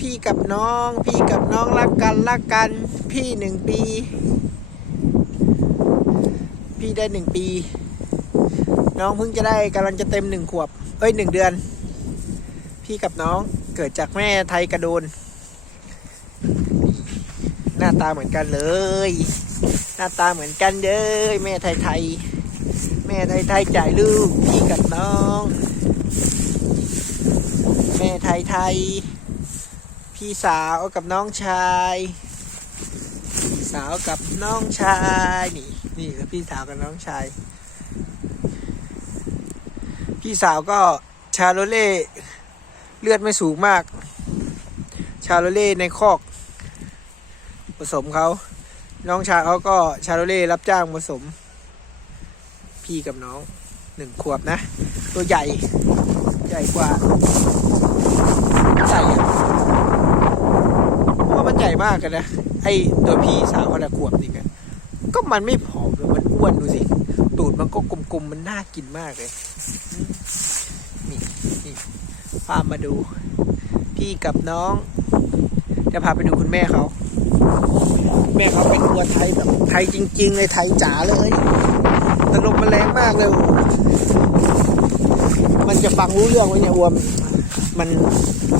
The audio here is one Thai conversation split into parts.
พี่กับน้อง พี่กับน้องรักกันรักกัน พี่หนึ่งปี พี่ได้หนึ่งปี น้องเพิ่งจะได้กำลังจะเต็มหนึ่งขวบ เอ้ยหนึ่งเดือน พี่กับน้องเกิดจากแม่ไทยกระโดน หน้าตาเหมือนกันเลย หน้าตาเหมือนกันเลยแม่ไทยไทย แม่ไทยไทยจ่ายลูก พี่กับน้อง แม่ไทยไทย พี่สาวกับน้องชายพี่สาวกับน้องชายนี่นี่คือพี่สาวกับน้องชาย พี่สาวก็ชาโรเล่เลือดไม่สูงมาก ชาโรเล่ในคอก ผสมเขา น้องชายเขาก็ชาโรเล่รับจ้างผสม พี่กับน้องหนึ่งขวบนะ ตัวใหญ่ ใหญ่กว่าใหญ่ มากกันนะ ไอ้ตัวพี่สาวคนละขวบนี่กันก็มันไม่ผอมเลยมันอ้วนดูสิ ตูดมันก็กลมๆ มันน่ากินมากเลย นี่นี่พามาดู พี่กับน้อง จะพาไปดูคุณแม่เขาแม่เขาเป็นตัวไทยแบบไทยจริง ๆ เลยไทยจ๋าเลยตลมมันแรงมากเลย มันจะฟังรู้เรื่องไหมเนี่ยวัวมันมัน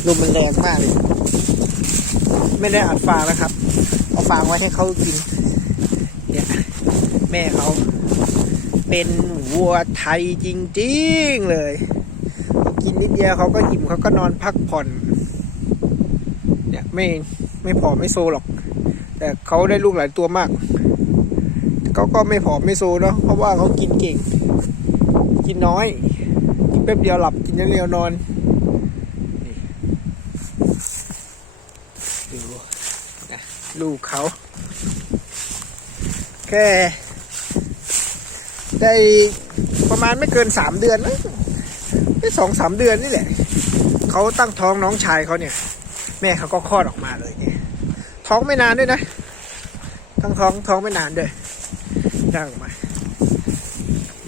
ลมมันแรงมากเลย ไม่ได้อัดฟางนะครับ เอาฟางไว้ให้เขากิน เนี่ย แม่เขาเป็นวัวไทยจริงๆเลยเขากินนิดเดียวเขาก็อิ่มเขาก็นอนพักผ่อน เนี่ยไม่ไม่ผอมไม่โซหรอก แต่เขาได้ลูกหลายตัวมากเขาก็ไม่ผอมไม่โซเนาะเพราะว่าเขากินเก่ง กินน้อย กินแป๊บเดียวหลับกินเร็วนอน นี่ดูนะลูกเขา แค่ ได้ประมาณไม่เกินสามเดือนนะได้สองสามเดือนนี่แหละ เขาตั้งท้องน้องชายเขาเนี่ย แม่เขาก็คลอดออกมาเลยเนี่ย ท้องไม่นานด้วยนะทั้งท้องท้องไม่นานด้วยย่างออกมา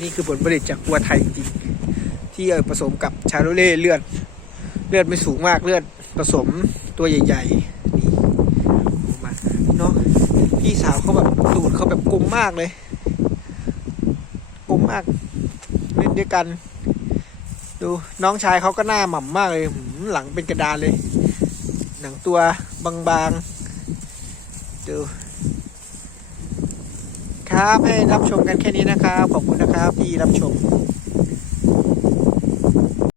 นี่คือผลผลิตจากวัวไทยจริงๆที่ผสมกับชาโรเล่เลือด เลือดไม่สูงมากเลือดผสมตัวใหญ่ๆนี่มาเนาะพี่สาวเขาแบบตูดเขาแบบกลมมากเลยกลมมาก เล่นด้วยกัน ดูน้องชายเขาก็หน้าหม่ำมากเลยหืมหลังเป็นกระดานเลย หนังตัวบางๆดูครับให้รับชมกันแค่นี้นะครับ ขอบคุณนะครับที่รับชม